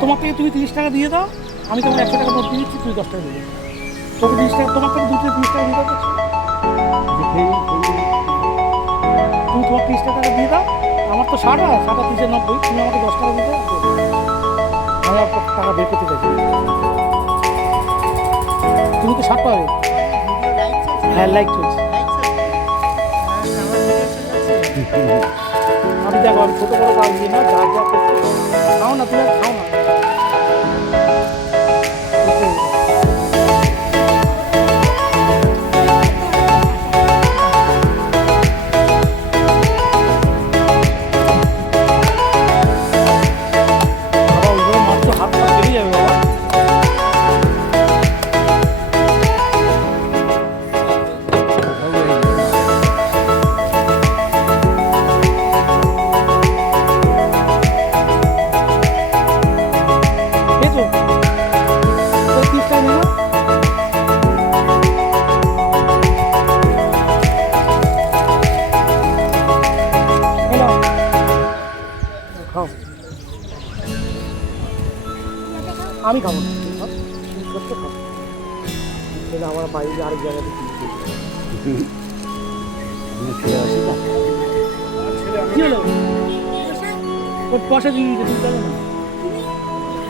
তোমার থেকে তুমি 30 টাকা দিয়ে দাও, আমি তোমার 100 টাকা নোট দিয়ে দিচ্ছি, তুই 10 টাকা দিয়ে দাও। তোকে 30 টাকা, তোমার থেকে 30 টাকা দিয়ে দাও। তুমি তোমার 30 টাকা দিয়ে দাও, আমার তো 60 আর 90, তুমি আমাকে 10 টাকা দিয়ে দাও, আমি আপনার টাকা বের করতে চাইছি। তুমি তো 60 পাবে। হ্যাঁ, লাইক চলছে। আমি দেখো, আমি ছোটো বড়ো কাজ দিই না, যা যা করতে খাও না, তুমি খাও না। বাবা ওইগুলো মাত্র হাত পা বেরিয়ে যাবে বাবা। আমি খাবো না, করতে খাবো, আমার বাইরে আরেক জায়গাতে কি হলো? পয়সা দিয়ে দিতে, তুমি চলো না,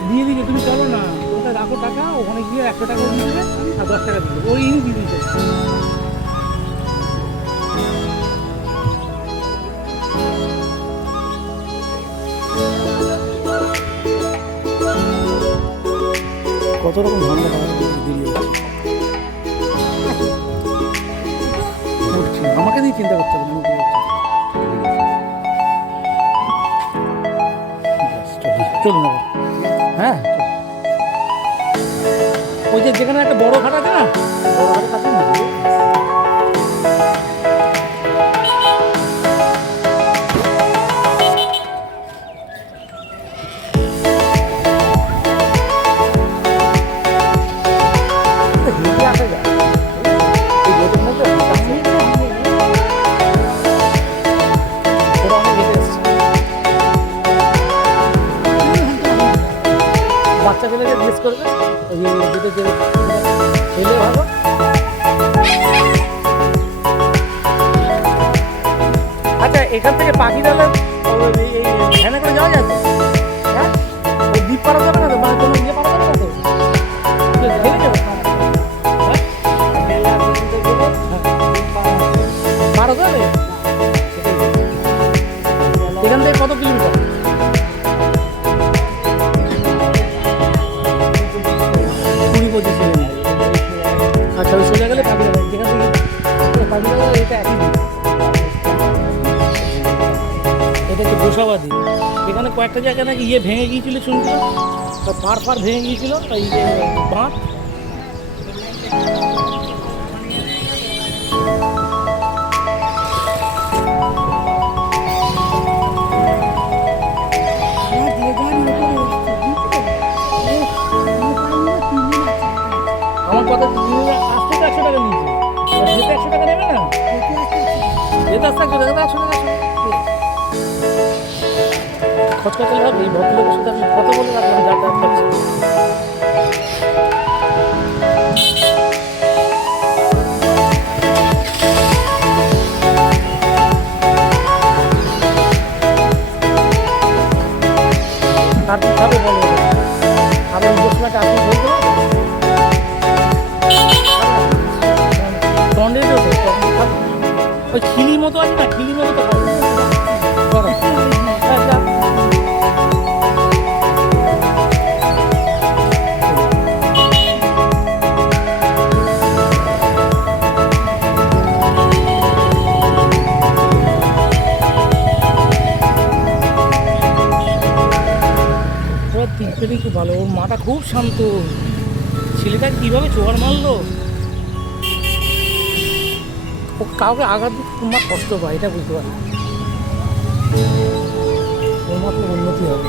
দিয়ে দিকে তুমি চলো না, ওটা রাখো টাকা, ওখানে গিয়ে 100 টাকা দিয়ে দেবে আর 10 টাকা দিয়ে দেবে, ওই দিয়ে দিতে। কত রকম ঝামেলা বেরিয়ে উঠছে, আমাকে দিয়ে চিন্তা করতে হবে না। চলুন না, হ্যাঁ ওই যে যেখানে একটা বড় ঘাট আছে না, বড় ঘাটের কাছে না, বাচ্চা ছেলেকে জিজ্ঞেস করবে, ওই দুটো ছেলে ভালো। আচ্ছা, এখান থেকে পাখিরালা এই ভ্যানে করে যাওয়া যাবে? হ্যাঁ, ওই দ্বীপ পাড়া যাবে না তো, মানে কোনো ইয়ে পাড়া যাবে না তো, ভেঙে যাবে পাড়া যাবে। এখান থেকে কত কিলোমিটার? আচ্ছা, ওই সোজা গেলে পাখিরালা, যেখান থেকে পাখিরালা, এটা একই দ্বীপ। এটা হচ্ছে গোসাবাদী। এখানে কয়েকটা জায়গায় নাকি ইয়ে ভেঙে গিয়েছিল, শুনছিলাম, পাড় ভেঙে গিয়েছিল, এই যে বাঁধ। আমার কথা, আসতে তো 100 টাকা নিয়েছে, যেতে 100 টাকা নেবে না, যেতে আসতে 100 টাকা, 100 টাকা খরচা করলে হবে। এই ভদ্রলোকের সাথে আমি কথা বলে রাখলাম, যাতায়াত করছি। আর কি খাবে বলো, আমার 10 টাকা আপনি বলতে পারবেন? টন্ডের ওই খিলি মতো আছে না, খিলি মতো তো তিনটেরই খুব ভালো, ওর মাটা খুব শান্ত, ছেলেটা কীভাবে চোয়ার মারলো, ও কাউকে আঘাত দিতে তোমার কষ্ট পায়, এটা বুঝতে পারি, ওর মাত্র উন্নতি হবে।